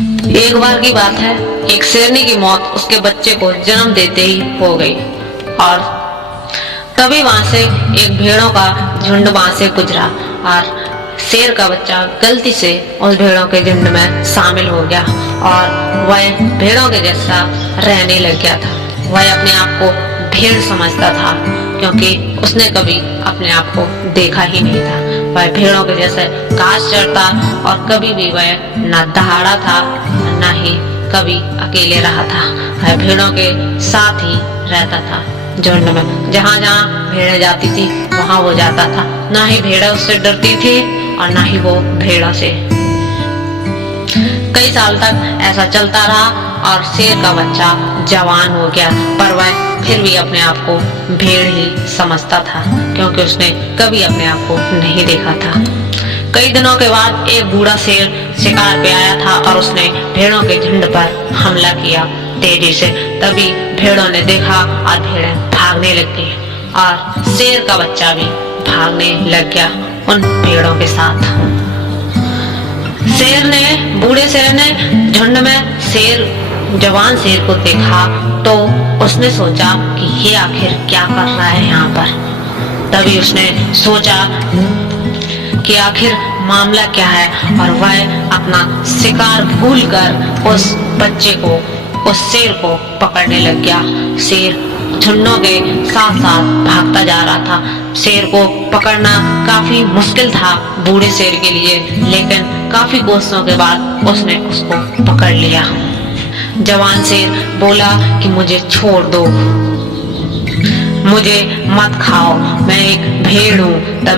एक बार की बात है, एक शेरनी की मौत उसके बच्चे को जन्म देते ही हो गई और तभी वहां से एक भेड़ों का झुंड वहां से गुजरा और शेर का बच्चा गलती से उस भेड़ों के झुंड में शामिल हो गया और वह भेड़ों के जैसा रहने लग गया था। वह अपने आप को भेड़ समझता था क्योंकि उसने कभी अपने आप को देखा ही नहीं था। वह भेड़ों के जैसे घास चरता और कभी भी वह न दहाड़ा था न ही कभी अकेले रहा था। वह भेड़ों के साथ ही रहता था झुंड में। जहाँ जहाँ भेड़ें जाती थी वहां वो जाता था। ना ही भेड़ें उससे डरती थी और ना ही वो भेड़ों से। कई साल तक ऐसा चलता रहा और शेर का बच्चा जवान हो गया, पर वह फिर भी अपने आप को भेड़ ही समझता था क्योंकि उसने कभी अपने आप को नहीं देखा था। कई दिनों के बाद एक बूढ़ा शेर शिकार पे आया था और उसने भेड़ों के झुंड पर हमला किया तेजी से। तभी भेड़ों ने देखा और भेड़ें भागने लग गई और शेर का बच्चा भी भागने लग गया उन भेड़ों के साथ। बूढ़े शेर ने झुंड में जवान शेर को देखा तो उसने सोचा कि ये आखिर क्या कर रहा है यहाँ पर। तभी उसने सोचा कि आखिर मामला क्या है और वह अपना शिकार भूलकर उस बच्चे को, उस शेर को पकड़ने लग गया। शेर झुंडों के साथ साथ भागता जा रहा था। शेर को पकड़ना काफी मुश्किल था बूढ़े शेर के लिए, लेकिन काफी कोशिशों के बाद उसने उसको पकड़ लिया। जवान शेर बोला कि मुझे छोड़ दो, मुझे मत खाओ, मैं एक भेड़ हूँ।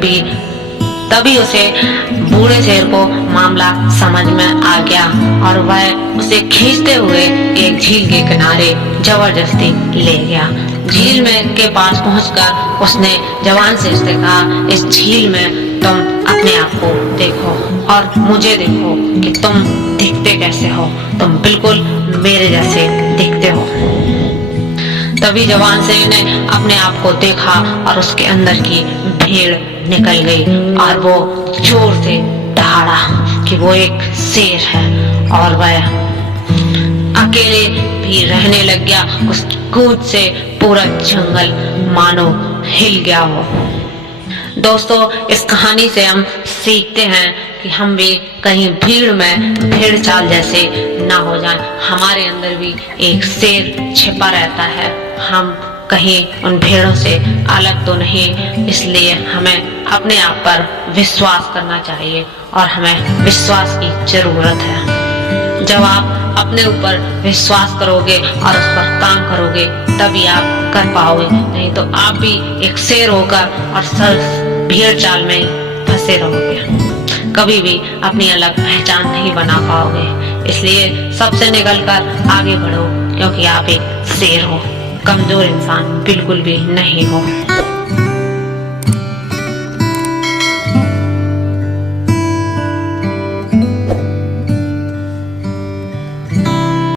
तभी उसे बूढ़े शेर को मामला समझ में आ गया और वह उसे खींचते हुए एक झील के किनारे जबरदस्ती ले गया। झील में के पास पहुंचकर उसने जवान शेर से कहा, इस झील में तुम अपने आप को देखो और मुझे देखो कि तुम दिखते कैसे हो। तुम बिल्कुल मेरे जैसे दिखते हो। तभी जवान शेर ने अपने आप को देखा और उसके अंदर की भेड़ निकल गई और वो जोर से दहाड़ा कि वो एक शेर है और वह अकेले भी रहने लग गया। उस कूद से पूरा जंगल मानो हिल गया हो। दोस्तों, इस कहानी से हम सीखते हैं कि हम भी कहीं भीड़ में भेड़ चाल जैसे ना हो जाएं। हमारे अंदर भी एक शेर छिपा रहता है। हम कहीं उन भेड़ों से अलग तो नहीं, इसलिए हमें अपने आप पर विश्वास करना चाहिए और हमें विश्वास की जरूरत है। जब आप अपने ऊपर विश्वास करोगे और उस पर काम करोगे तभी आप कर पाओगे, नहीं तो आप भी एक शेर होकर और सिर्फ भेड़ चाल में ही फंसे रहोगे। कभी भी अपनी अलग पहचान नहीं बना पाओगे। इसलिए सबसे निकलकर आगे बढ़ो क्योंकि आप एक शेर हो, कमजोर इंसान बिल्कुल भी नहीं हो।